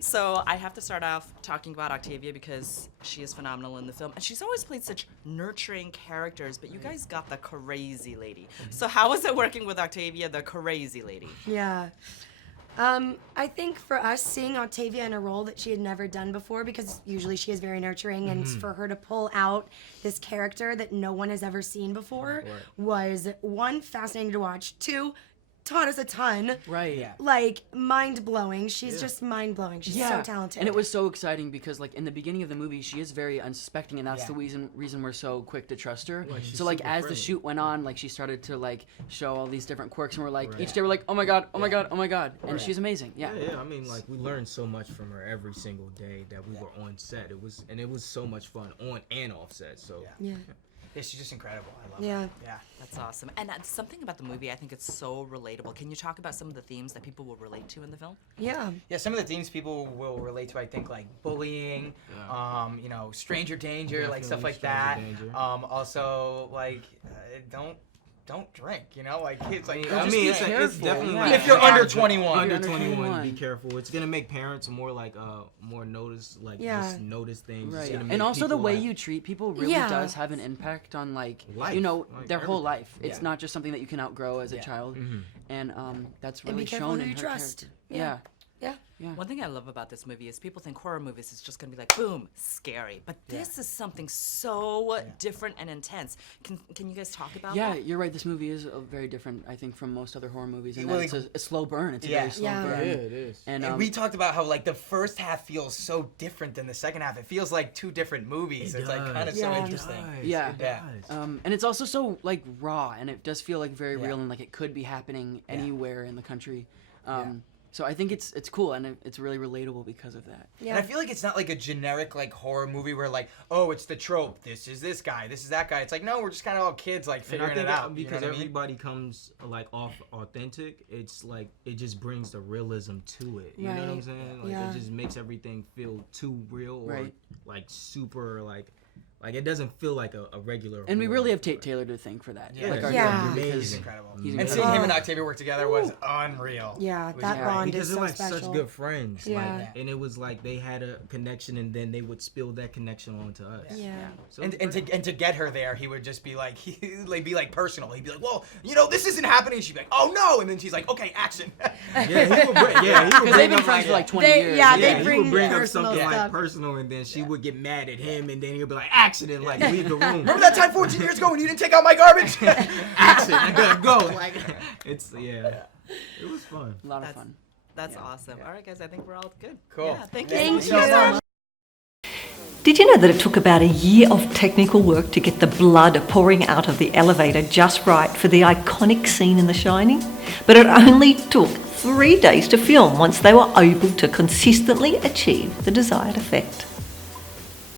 So I have to start off talking about Octavia because she is phenomenal in the film, and she's always played such nurturing characters. But you guys got the crazy lady. So how was it working with Octavia, the crazy lady? Yeah. I think for us, seeing Octavia in a role that she had never done before, because usually she is very nurturing, and for her to pull out this character that no one has ever seen before was, one, fascinating to watch, two, taught us a ton. Right. Yeah. Like, mind-blowing. She's just mind-blowing. She's so talented. And it was so exciting because, like, in the beginning of the movie, she is very unsuspecting, and that's the reason we're so quick to trust her. Right, so, like, as the shoot went on, like, she started to, like, show all these different quirks, and we're like, each day we're like, oh my god, oh my god, oh my god. And she's amazing. Yeah. Yeah, I mean, like, we learned so much from her every single day that we were on set. It was so much fun on and off set. So Yeah. Yeah, she's just incredible. I love Yeah. her. Yeah. That's awesome. And something about the movie, I think it's so relatable. Can you talk about some of the themes that people will relate to in the film? Yeah. Yeah, some of the themes people will relate to, I think, like bullying, you know, stranger danger, like stuff like that. Also, like, don't drink, you know, like kids, like. I mean, it's definitely like, if you're under 21. Under 21, be careful. It's gonna make parents more like more notice, like just notice things. Right. It's And also the way like, you treat people really does have an impact on, like, life, you know, like their whole everything. life. It's not just something that you can outgrow as a child. And that's And really be careful shown who in you her trust. character. Yeah. One thing I love about this movie is people think horror movies is just going to be like, boom, scary. But this is something so different and intense. Can you guys talk about that? Yeah, you're right. This movie is very different, I think, from most other horror movies. And it's a slow burn. It's a very slow burn. Yeah, it is. And we talked about how, like, the first half feels so different than the second half. It feels like two different movies. It's like kind of so interesting. Yeah. It does. And it's also so, like, raw, and it does feel like very real, and like it could be happening anywhere in the country. So I think it's cool, and it's really relatable because of that. And I feel like it's not like a generic, like, horror movie where, like, oh, it's the trope. This is this guy. This is that guy. It's like, no, we're just kind of all kids, like, figuring it out. Because you know what everybody comes, like, off authentic. It's like, it just brings the realism to it. You know what I'm saying? Like, it just makes everything feel too real or, like, super, like it doesn't feel like a regular. And we really have Tate Taylor to thank for that. Yeah, like our He's incredible. And seeing incredible. him and Octavia work together was unreal. Yeah, that bond because is they're so like special. such good friends. Yeah. Like, and it was like they had a connection, and then they would spill that connection onto us. Yeah. So And to get her there, he would just be like, he'd be like personal. He'd be like, well, you know, this isn't happening. She'd be like, oh no, and then she's like, okay, action. he would bring, because they've been friends for like 20 years. They bring he would bring up personal something stuff. like personal, and then she would get mad at him, and then he'd be like, action, and like leave the room. Remember that time 14 years ago when you didn't take out my garbage? Action, I gotta go. Like, it's it was fun. A lot of fun. That's awesome. All right, guys, I think we're all good. Cool. Yeah, thank Thank you so you. much. Did you know that it took about a year of technical work to get the blood pouring out of the elevator just right for the iconic scene in The Shining? But it only took 3 days to film once they were able to consistently achieve the desired effect.